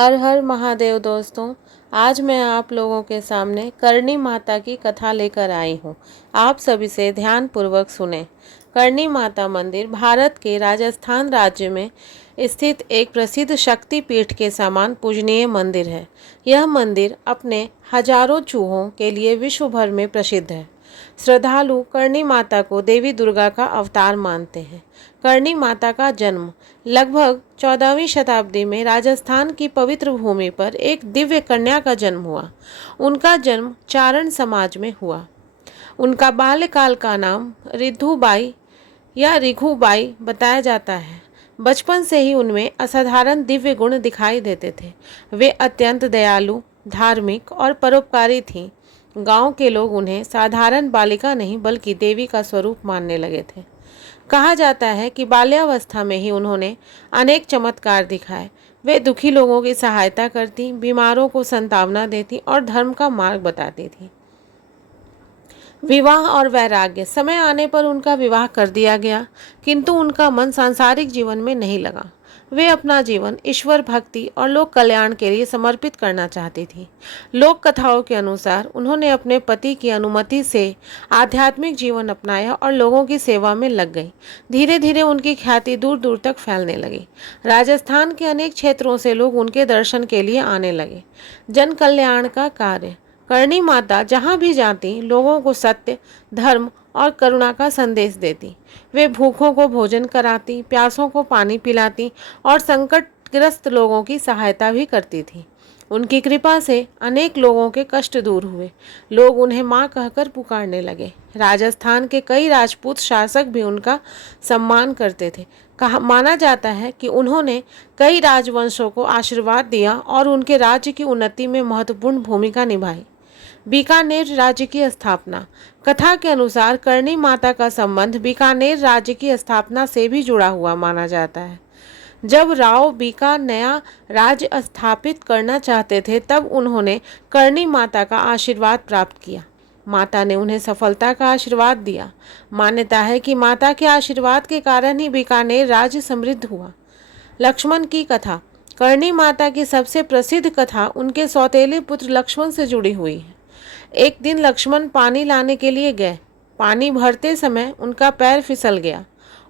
हर हर महादेव दोस्तों। आज मैं आप लोगों के सामने करणी माता की कथा लेकर आई हूँ। आप सभी से ध्यानपूर्वक सुने। करणी माता मंदिर भारत के राजस्थान राज्य में स्थित एक प्रसिद्ध शक्ति पीठ के समान पूजनीय मंदिर है। यह मंदिर अपने हजारों चूहों के लिए विश्व भर में प्रसिद्ध है। श्रद्धालु करणी माता को देवी दुर्गा का अवतार मानते हैं। करणी माता का जन्म लगभग 14वीं शताब्दी में राजस्थान की पवित्र भूमि पर एक दिव्य कन्या का जन्म हुआ। उनका जन्म चारण समाज में हुआ। उनका बाल्यकाल का नाम रिद्धुबाई या रिघुबाई बताया जाता है। बचपन से ही उनमें असाधारण दिव्य गुण दिखाई देते थे। वे अत्यंत दयालु, धार्मिक और परोपकारी थीं। गांव के लोग उन्हें साधारण बालिका नहीं बल्कि देवी का स्वरूप मानने लगे थे। कहा जाता है कि बाल्यावस्था में ही उन्होंने अनेक चमत्कार दिखाए। वे दुखी लोगों की सहायता करती, बीमारों को सांत्वना देती और धर्म का मार्ग बताती थी। विवाह और वैराग्य समय आने पर उनका विवाह कर दिया गया, किंतु उनका मन सांसारिक जीवन में नहीं लगा। वे अपना जीवन ईश्वर भक्ति और लोक कल्याण के लिए समर्पित करना चाहती थी। लोक कथाओं के अनुसार उन्होंने अपने पति की अनुमति से आध्यात्मिक जीवन अपनाया और लोगों की सेवा में लग गई। धीरे धीरे उनकी ख्याति दूर दूर तक फैलने लगी। राजस्थान के अनेक क्षेत्रों से लोग उनके दर्शन के लिए आने लगे। जन कल्याण का कार्य करणी माता जहाँ भी जाती लोगों को सत्य, धर्म और करुणा का संदेश देती। वे भूखों को भोजन कराती, प्यासों को पानी पिलाती और संकटग्रस्त लोगों की सहायता भी करती थी। उनकी कृपा से अनेक लोगों के कष्ट दूर हुए। लोग उन्हें माँ कहकर पुकारने लगे। राजस्थान के कई राजपूत शासक भी उनका सम्मान करते थे। माना जाता है कि उन्होंने कई राजवंशों को आशीर्वाद दिया और उनके राज्य की उन्नति में महत्वपूर्ण भूमिका निभाई। बीकानेर राज्य की स्थापना कथा के अनुसार करणी माता का संबंध बीकानेर राज्य की स्थापना से भी जुड़ा हुआ माना जाता है। जब राव बीका नया राज्य स्थापित करना चाहते थे तब उन्होंने करणी माता का आशीर्वाद प्राप्त किया। माता ने उन्हें सफलता का आशीर्वाद दिया। मान्यता है कि माता के आशीर्वाद के कारण ही बीकानेर राज्य समृद्ध हुआ। लक्ष्मण की कथा करणी माता की सबसे प्रसिद्ध कथा उनके सौतेले पुत्र लक्ष्मण से जुड़ी हुई है। एक दिन लक्ष्मण पानी लाने के लिए गए। पानी भरते समय उनका पैर फिसल गया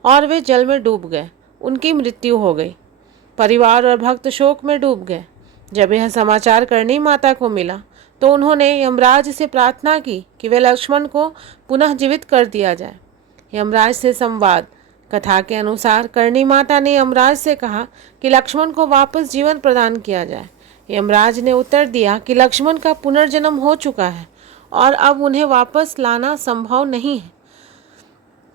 और वे जल में डूब गए। उनकी मृत्यु हो गई। परिवार और भक्त शोक में डूब गए। जब यह समाचार करणी माता को मिला तो उन्होंने यमराज से प्रार्थना की कि वे लक्ष्मण को पुनः जीवित कर दिया जाए। यमराज से संवाद कथा के अनुसार करणी माता ने यमराज से कहा कि लक्ष्मण को वापस जीवन प्रदान किया जाए। यमराज ने उत्तर दिया कि लक्ष्मण का पुनर्जन्म हो चुका है और अब उन्हें वापस लाना संभव नहीं है।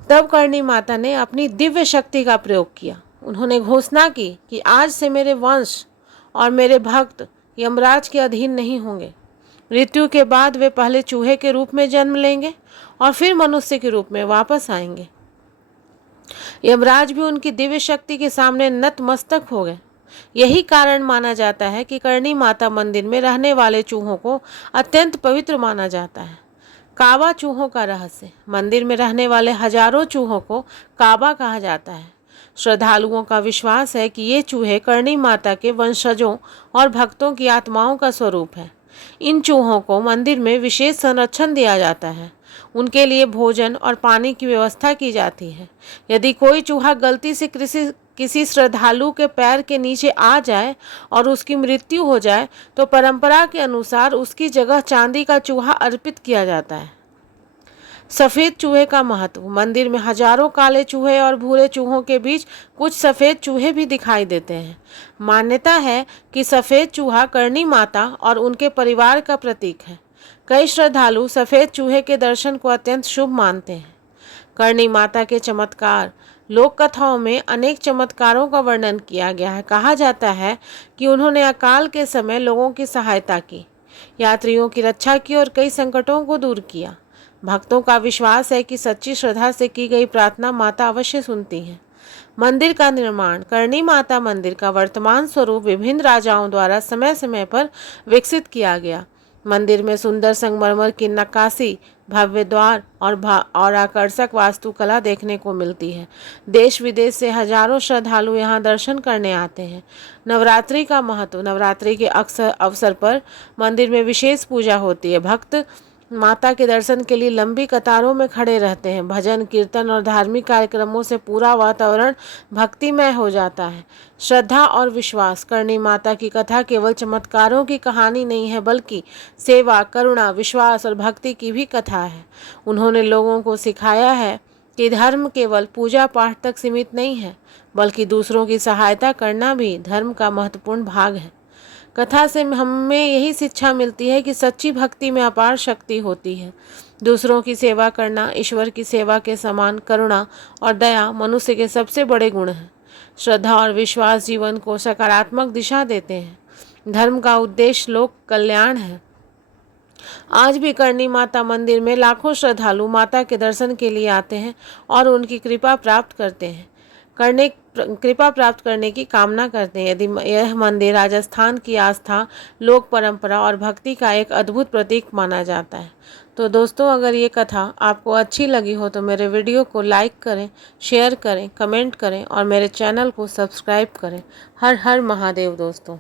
तब करणी माता ने अपनी दिव्य शक्ति का प्रयोग किया। उन्होंने घोषणा की कि आज से मेरे वंश और मेरे भक्त यमराज के अधीन नहीं होंगे। मृत्यु के बाद वे पहले चूहे के रूप में जन्म लेंगे और फिर मनुष्य के रूप में वापस आएंगे। यमराज भी उनकी दिव्य शक्ति के सामने नतमस्तक हो गए। यही कारण माना जाता है कि करणी माता मंदिर में रहने वाले चूहों को अत्यंत पवित्र माना जाता है। काबा चूहों का रहस्य मंदिर में रहने वाले हजारों चूहों को काबा कहा जाता है। श्रद्धालुओं का विश्वास है कि ये चूहे करणी माता के वंशजों और भक्तों की आत्माओं का स्वरूप है। इन चूहों को मंदिर में विशेष संरक्षण दिया जाता है। उनके लिए भोजन और पानी की व्यवस्था की जाती है। यदि कोई चूहा गलती से किसी श्रद्धालु के पैर के नीचे आ जाए और उसकी मृत्यु हो जाए तो परंपरा के अनुसार उसकी जगह चांदी का चूहा अर्पित किया जाता है। सफ़ेद चूहे का महत्व मंदिर में हजारों काले चूहे और भूरे चूहों के बीच कुछ सफ़ेद चूहे भी दिखाई देते हैं। मान्यता है कि सफ़ेद चूहा करणी माता और उनके परिवार का प्रतीक है। कई श्रद्धालु सफ़ेद चूहे के दर्शन को अत्यंत शुभ मानते हैं। करणी माता के चमत्कार लोक कथाओं में अनेक चमत्कारों का वर्णन किया गया है। कहा जाता है कि उन्होंने अकाल के समय लोगों की सहायता की, यात्रियों की रक्षा की और कई संकटों को दूर किया। भक्तों का विश्वास है कि सच्ची श्रद्धा से की गई प्रार्थना माता अवश्य सुनती है। मंदिर का निर्माण करणी माता मंदिर का वर्तमान स्वरूप विभिन्न राजाओं द्वारा समय समय पर विकसित किया गया। मंदिर में सुंदर संगमरमर की नक्काशी, भव्य द्वार और आकर्षक वास्तुकला देखने को मिलती है। देश विदेश से हजारों श्रद्धालु यहाँ दर्शन करने आते हैं। नवरात्रि का महत्व। नवरात्रि के अवसर पर मंदिर में विशेष पूजा होती है। भक्त माता के दर्शन के लिए लंबी कतारों में खड़े रहते हैं। भजन कीर्तन और धार्मिक कार्यक्रमों से पूरा वातावरण भक्तिमय हो जाता है। श्रद्धा और विश्वास। करणी माता की कथा केवल चमत्कारों की कहानी नहीं है, बल्कि सेवा, करुणा, विश्वास और भक्ति की भी कथा है। उन्होंने लोगों को सिखाया है कि धर्म केवल पूजा पाठ तक सीमित नहीं है, बल्कि दूसरों की सहायता करना भी धर्म का महत्वपूर्ण भाग है। कथा से हमें यही शिक्षा मिलती है कि सच्ची भक्ति में अपार शक्ति होती है। दूसरों की सेवा करना ईश्वर की सेवा के समान। करुणा और दया मनुष्य के सबसे बड़े गुण हैं। श्रद्धा और विश्वास जीवन को सकारात्मक दिशा देते हैं। धर्म का उद्देश्य लोक कल्याण है। आज भी करणी माता मंदिर में लाखों श्रद्धालु माता के दर्शन के लिए आते हैं और उनकी कृपा प्राप्त करने की कामना करते हैं। यदि यह मंदिर राजस्थान की आस्था, लोक परंपरा और भक्ति का एक अद्भुत प्रतीक माना जाता है। तो दोस्तों, अगर ये कथा आपको अच्छी लगी हो तो मेरे वीडियो को लाइक करें, शेयर करें, कमेंट करें और मेरे चैनल को सब्सक्राइब करें। हर हर महादेव दोस्तों।